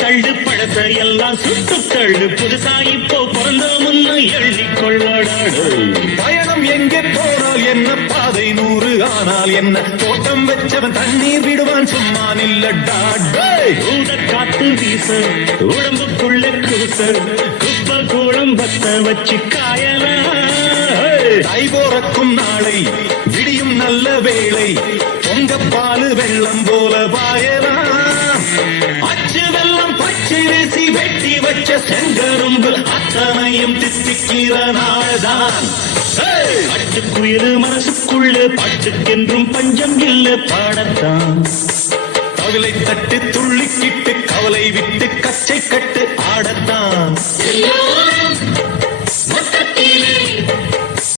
தள்ளு பழச எல்லாம் சுட்டு தள்ளு புதுசா இப்போ பிறந்த முன்னு எள்ளிக்கொள்ளடாடு பயணம் எங்கே போனால் என்ன பாதை 100 ஆனால் என்ன தோட்டம் வச்சவன் தண்ணீர் விடுவான் சும்மா நில்லடா ஊத காத்து வீச உடம்புக்குள்ள கூச குப்ப கூடம் பத்த வச்சு காயலாம் தை போறக்கும் நாளை விடியும் நல்ல வேளை பொங்கப்பாலு வெள்ளம் போல பாயலாம் அச்சு வெள்ளம் பச்சை வீசி வெட்டி வச்ச செங்கரும்பு அத்தனையும் தித்திக்கிற நாள்தான் பட்டுக்குயிரு மனசுக்குள்ள பாட்டுக்கென்றும் பஞ்சம் இல்ல பாடத்தான் கவலை தட்டு துள்ளிக்கிட்டு கவலை விட்டு கச்சை கட்டு ஆடத்தான்